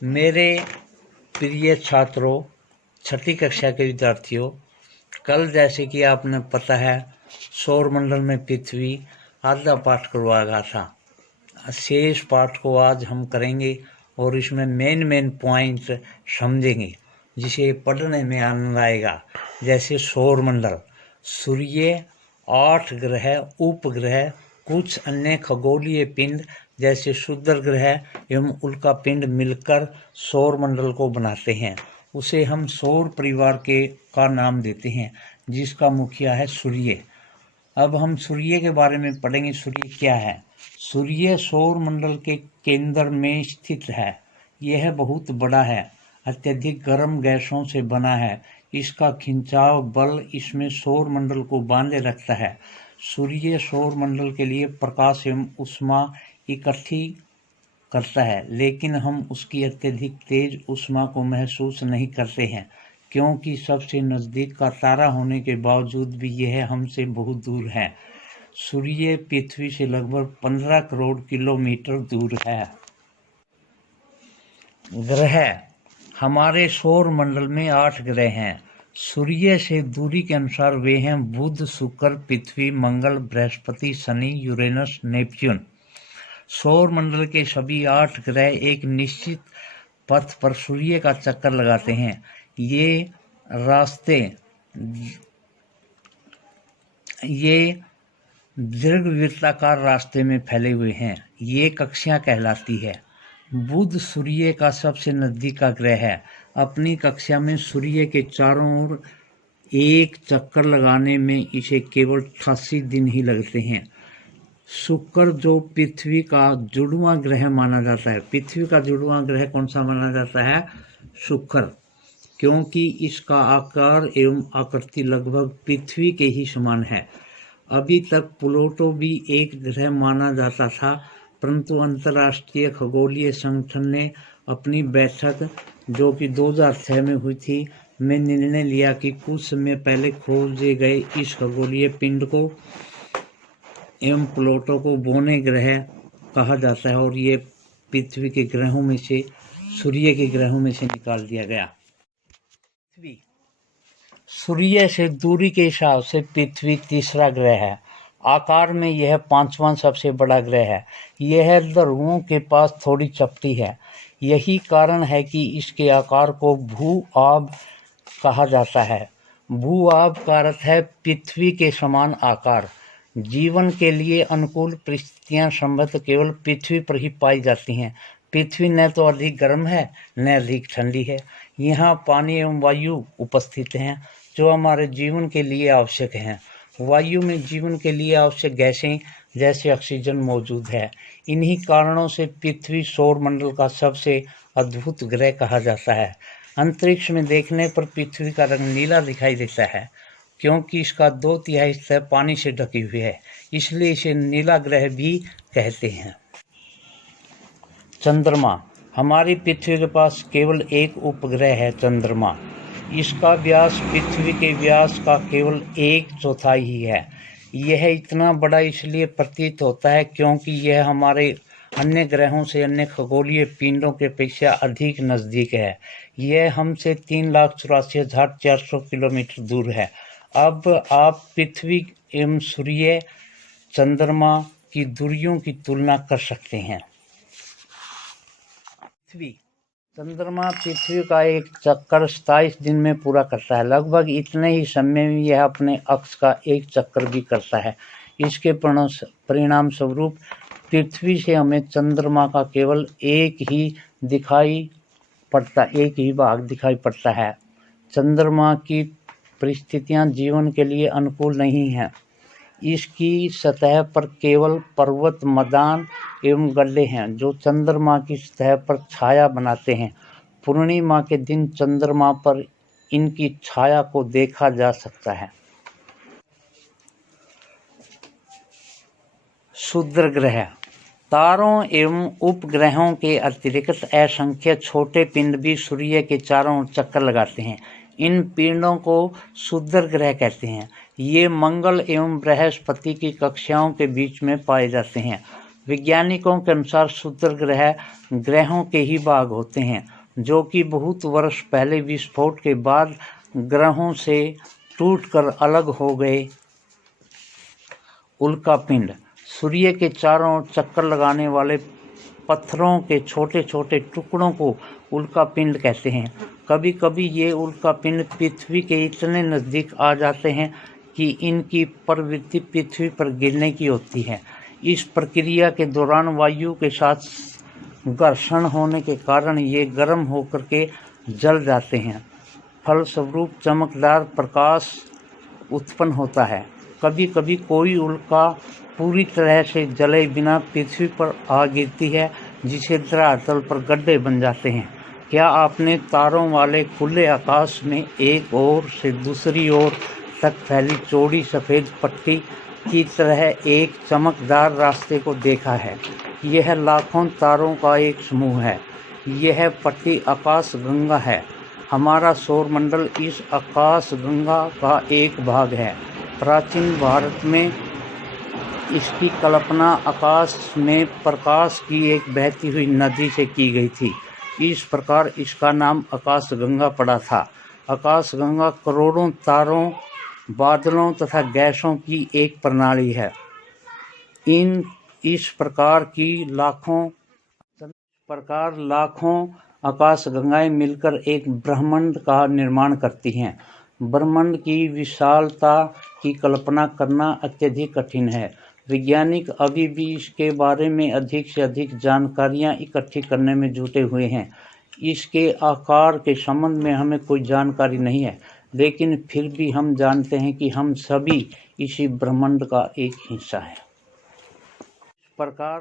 मेरे प्रिय छात्रों, छठी कक्षा के विद्यार्थियों, कल जैसे कि आपने पता है सौरमंडल में पृथ्वी आधा पाठ करवाया गया था। शेष पाठ को आज हम करेंगे और इसमें मेन पॉइंट समझेंगे जिसे पढ़ने में आनंद आएगा। जैसे सौरमंडल, सूर्य, 8 ग्रह, उपग्रह, कुछ अन्य खगोलीय पिंड जैसे क्षुद्र ग्रह एवं उल्का पिंड मिलकर सौरमंडल को बनाते हैं। उसे हम सौर परिवार का नाम देते हैं, जिसका मुखिया है सूर्य। अब हम सूर्य के बारे में पढ़ेंगे। सूर्य क्या है? सूर्य सौर मंडल के केंद्र में स्थित है। यह बहुत बड़ा है, अत्यधिक गर्म गैसों से बना है। इसका खिंचाव बल इसमें सौर मंडल को बांधे रखता है। सूर्य सौर मंडल के लिए प्रकाश एवं ऊष्मा इकट्ठी करता है, लेकिन हम उसकी अत्यधिक तेज ऊष्मा को महसूस नहीं करते हैं, क्योंकि सबसे नज़दीक का तारा होने के बावजूद भी यह हमसे बहुत दूर है। सूर्य पृथ्वी से लगभग 15 करोड़ किलोमीटर दूर है। ग्रह, हमारे सौर मंडल में 8 ग्रह हैं। सूर्य से दूरी के अनुसार वे हैं बुध, शुक्र, पृथ्वी, मंगल, बृहस्पति, शनि, यूरेनस, नेपच्यून। सौर मंडल के सभी 8 ग्रह एक निश्चित पथ पर सूर्य का चक्कर लगाते हैं। ये दीर्घवृत्ताकार रास्ते में फैले हुए हैं। ये कक्षाएं कहलाती है। बुध सूर्य का सबसे नजदीक का ग्रह है। अपनी कक्षा में सूर्य के चारों ओर एक चक्कर लगाने में इसे केवल 88 दिन ही लगते हैं। शुक्र, जो पृथ्वी का जुड़वां ग्रह माना जाता है। पृथ्वी का जुड़वां ग्रह कौन सा माना जाता है? शुक्र, क्योंकि इसका आकार एवं आकृति लगभग पृथ्वी के ही समान है। अभी तक प्लूटो भी एक ग्रह माना जाता था, परंतु अंतर्राष्ट्रीय खगोलीय संगठन ने अपनी बैठक जो कि 2006 में हुई थी, में निर्णय लिया कि कुछ समय पहले खोजे गए इस खगोलीय पिंड को एवं प्लूटो को बौने ग्रह कहा जाता है और ये पृथ्वी के ग्रहों में से, सूर्य के ग्रहों में से निकाल दिया गया। पृथ्वी, सूर्य से दूरी के हिसाब से पृथ्वी तीसरा ग्रह है। आकार में यह 5वां सबसे बड़ा ग्रह है। यह ध्रुवों के पास थोड़ी चपटी है। यही कारण है कि इसके आकार को भू-आब कहा जाता है। भू-आब का अर्थ है पृथ्वी के समान आकार। जीवन के लिए अनुकूल परिस्थितियां संभवतः केवल पृथ्वी पर ही पाई जाती हैं। पृथ्वी न तो अधिक गर्म है न अधिक ठंडी है। यहाँ पानी एवं वायु उपस्थित हैं जो हमारे जीवन के लिए आवश्यक हैं। वायु में जीवन के लिए आवश्यक गैसें जैसे ऑक्सीजन मौजूद है। इन्हीं कारणों से पृथ्वी सौर मंडल का सबसे अद्भुत ग्रह कहा जाता है। अंतरिक्ष में देखने पर पृथ्वी का रंग नीला दिखाई देता है, क्योंकि इसका 2/3 हिस्सा पानी से ढकी हुई है, इसलिए इसे नीला ग्रह भी कहते हैं। चंद्रमा, हमारी पृथ्वी के पास केवल एक उपग्रह है, चंद्रमा। इसका व्यास पृथ्वी के व्यास का केवल 1/4 ही है। यह इतना बड़ा इसलिए प्रतीत होता है क्योंकि यह हमारे अन्य ग्रहों से, अन्य खगोलीय पिंडों के अपेक्षा अधिक नज़दीक है। यह हमसे 3,84,400 किलोमीटर दूर है। अब आप पृथ्वी एवं सूर्य, चंद्रमा की दूरियों की तुलना कर सकते हैं। चंद्रमा पृथ्वी का एक चक्कर 27 दिन में पूरा करता है। लगभग इतने ही समय में यह अपने अक्ष का एक चक्कर भी करता है। इसके परिणाम स्वरूप पृथ्वी से हमें चंद्रमा का केवल एक ही भाग दिखाई पड़ता है। चंद्रमा की परिस्थितियां जीवन के लिए अनुकूल नहीं हैं। इसकी सतह पर केवल पर्वत, मैदान एवं गड्ढे हैं जो चंद्रमा की सतह पर छाया बनाते हैं। पूर्णिमा के दिन चंद्रमा पर इनकी छाया को देखा जा सकता है। क्षुद्र ग्रह, तारों एवं उपग्रहों के अतिरिक्त असंख्य छोटे पिंड भी सूर्य के चारों ओर चक्कर लगाते हैं। इन पिंडों को क्षुद्र ग्रह कहते हैं। ये मंगल एवं बृहस्पति की कक्षाओं के बीच में पाए जाते हैं। वैज्ञानिकों के अनुसार क्षुद्र ग्रह ग्रहों के ही भाग होते हैं जो कि बहुत वर्ष पहले विस्फोट के बाद ग्रहों से टूटकर अलग हो गए। उल्कापिंड सूर्य के चारों ओर चक्कर लगाने वाले पत्थरों के छोटे छोटे टुकड़ों को उल्कापिंड कहते हैं। कभी कभी ये उल्कापिंड पृथ्वी के इतने नज़दीक आ जाते हैं कि इनकी प्रवृत्ति पृथ्वी पर गिरने की होती है। इस प्रक्रिया के दौरान वायु के साथ घर्षण होने के कारण ये गर्म होकर के जल जाते हैं। फलस्वरूप चमकदार प्रकाश उत्पन्न होता है। कभी कभी कोई उल्का पूरी तरह से जले बिना पृथ्वी पर आ गिरती है जिससे धरातल पर गड्ढे बन जाते हैं। क्या आपने तारों वाले खुले आकाश में एक ओर से दूसरी ओर तक फैली चौड़ी सफ़ेद पट्टी की तरह एक चमकदार रास्ते को देखा है? यह लाखों तारों का एक समूह है। यह पट्टी आकाशगंगा है। हमारा सौरमंडल इस आकाशगंगा का एक भाग है। प्राचीन भारत में इसकी कल्पना आकाश में प्रकाश की एक बहती हुई नदी से की गई थी। इस प्रकार इसका नाम आकाशगंगा पड़ा था। आकाशगंगा करोड़ों तारों, बादलों तथा गैसों की एक प्रणाली है। इस प्रकार लाखों आकाशगंगाएं मिलकर एक ब्रह्मांड का निर्माण करती हैं। ब्रह्मांड की विशालता की कल्पना करना अत्यधिक कठिन है। वैज्ञानिक अभी भी इसके बारे में अधिक से अधिक जानकारियां इकट्ठी करने में जुटे हुए हैं। इसके आकार के संबंध में हमें कोई जानकारी नहीं है, लेकिन फिर भी हम जानते हैं कि हम सभी इसी ब्रह्मांड का एक हिस्सा हैं। इस प्रकार